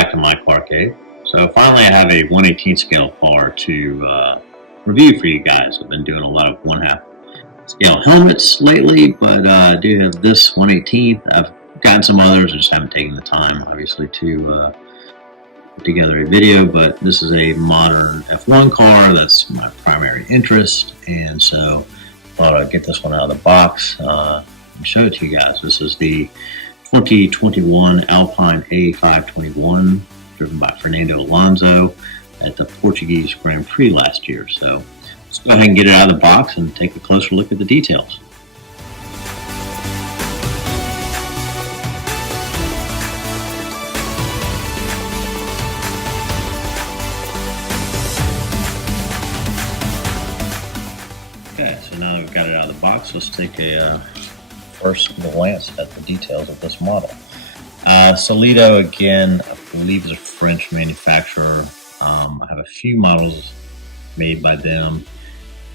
back to my car cave. So finally I have a 1/18 scale car to review for you guys. I've been doing a lot of 1/2 scale helmets lately, but I do have this 1/18. I've gotten some others, I just haven't taken the time obviously to put together a video, but this is a modern F1 car. That's my primary interest, and so I thought I'd get this one out of the box and show it to you guys. This is the 2021 Alpine A521, driven by Fernando Alonso at the Portuguese Grand Prix last year. So let's go ahead and get it out of the box and take a closer look at the details. Okay, so now that we've got it out of the box, let's take a first glance at the details of this model. Solido, again, I believe is a French manufacturer. I have a few models made by them.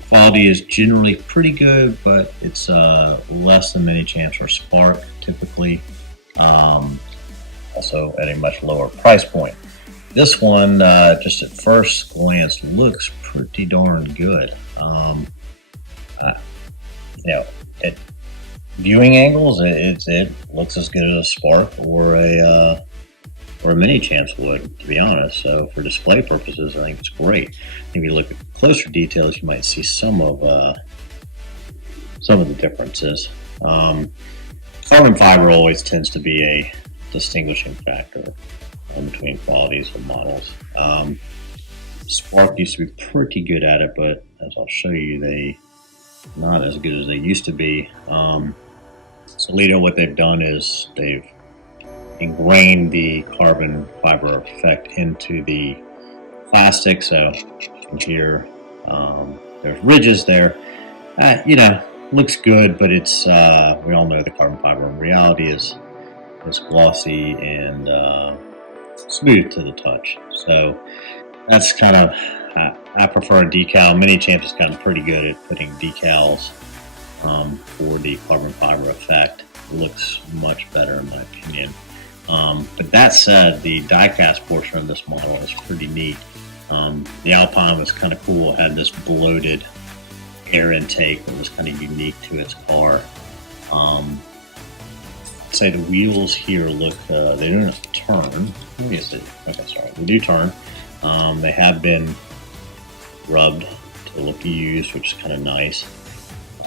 Quality is generally pretty good, but it's less than Mini Champs or Spark typically. Also at a much lower price point. This one, just at first glance, looks pretty darn good. At viewing angles, it looks as good as a Spark or a Mini Champs would, to be honest. So for display purposes, I think it's great. If you look at closer details, you might see some of the differences. Carbon fiber always tends to be a distinguishing factor between qualities of models. Spark used to be pretty good at it, but as I'll show you, they not as good as they used to be. Solido, what they've done is they've ingrained the carbon fiber effect into the plastic. So here, there's ridges there. Looks good, but it's we all know the carbon fiber in reality is glossy and smooth to the touch. So that's kind of, I prefer a decal. Mini Champs has gotten pretty good at putting decals for the carbon fiber effect. It looks much better in my opinion. But that said, the die-cast portion of this model is pretty neat. The Alpine was kind of cool. It had this bloated air intake that was kind of unique to its car. I'd say the wheels here look, they don't turn. Let me see. Okay, sorry. They do turn. They have been rubbed to look used, which is kind of nice.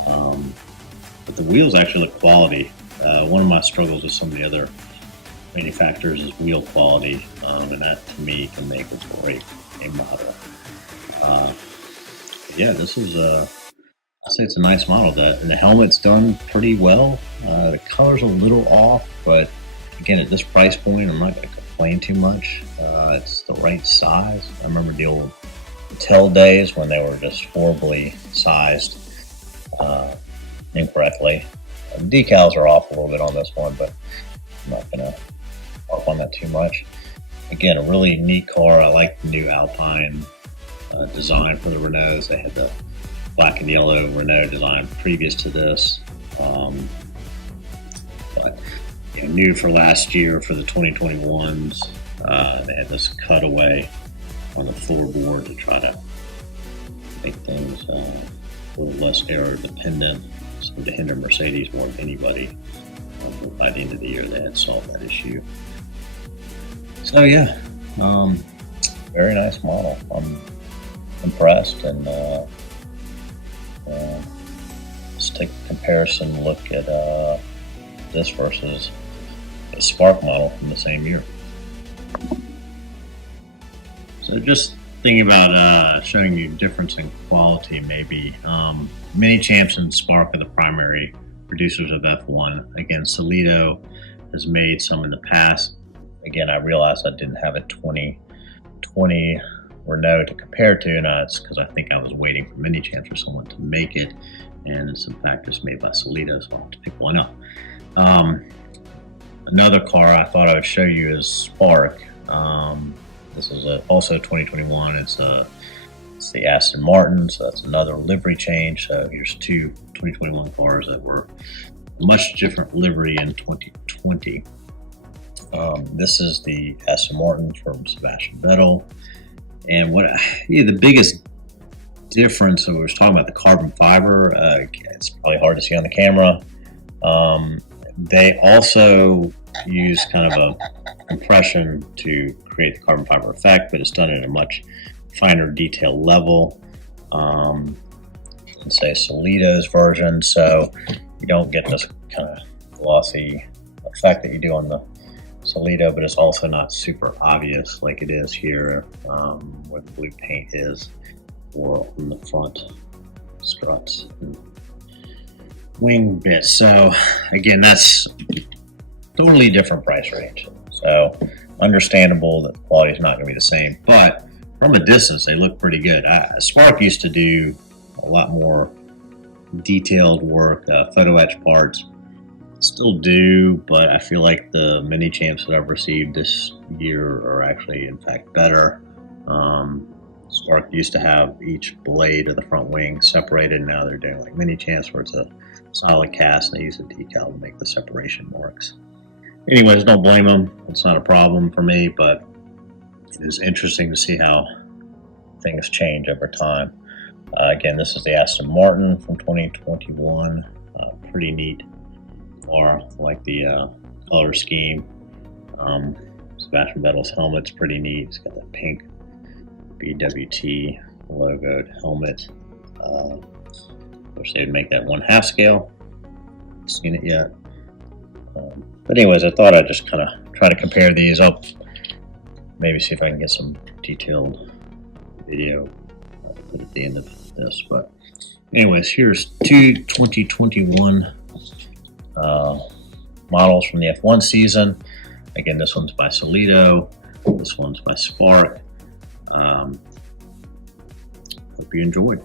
But the wheels actually look quality. One of my struggles with some of the other manufacturers is wheel quality, and that to me can make a great a model. Yeah, this is I'd say it's a nice model. And the helmet's done pretty well. The color's a little off, but again, at this price point, I'm not going to complain too much. It's the right size. I remember the old Mattel days when they were just horribly sized incorrectly. The decals are off a little bit on this one, but I'm not going to harp on that too much. Again, a really neat car. I like the new Alpine design for the Renaults. They had the black and yellow Renault design previous to this. But new for last year for the 2021s, they had this cutaway on the floorboard to try to make things a little less aero dependent, so to hinder Mercedes more than anybody. By the end of the year, they had solved that issue. So yeah, very nice model. I'm impressed, and let's take a comparison look at this versus a Spark model from the same year. So just thinking about showing you difference in quality, maybe. Mini Champs and Spark are the primary producers of F1. Again, Solido has made some in the past. Again, I realized I didn't have a 2020 Renault to compare to, and it's because I think I was waiting for Mini Champs for someone to make it, and it's in fact just made by Solido, so I'll have to pick one up. Another car I thought I would show you is Spark. This is also 2021. It's the Aston Martin, so that's another livery change. So here's two 2021 cars that were much different livery in 2020. This is the Aston Martin from Sebastian Vettel. And the biggest difference, so we were talking about the carbon fiber, it's probably hard to see on the camera. They also use kind of a compression to create the carbon fiber effect, but it's done at a much finer detail level. Let's say Solido's version, so you don't get this kind of glossy effect that you do on the Solido, but it's also not super obvious like it is here, where the blue paint is, or on the front struts and wing bits. So again, that's totally different price range. So understandable that the quality is not going to be the same, but from a distance, they look pretty good. Spark used to do a lot more detailed work, photo etch parts. Still do, but I feel like the mini champs that I've received this year are actually, in fact, better. Spark used to have each blade of the front wing separated. Now they're doing like mini champs where it's a solid cast and they use a decal to make the separation marks. Anyways, don't blame them. It's not a problem for me, but it is interesting to see how things change over time. Again, this is the Aston Martin from 2021. Pretty neat car. I like the color scheme. Sebastian Vettel's helmet's pretty neat. It's got that pink BWT logoed helmet. Wish they'd make that 1/2 scale. Haven't seen it yet. But anyways, I thought I'd just kind of try to compare these up. Maybe see if I can get some detailed video put at the end of this. But anyways, here's two 2021 models from the F1 season. Again, this one's by Solido. This one's by Spark. Hope you enjoyed.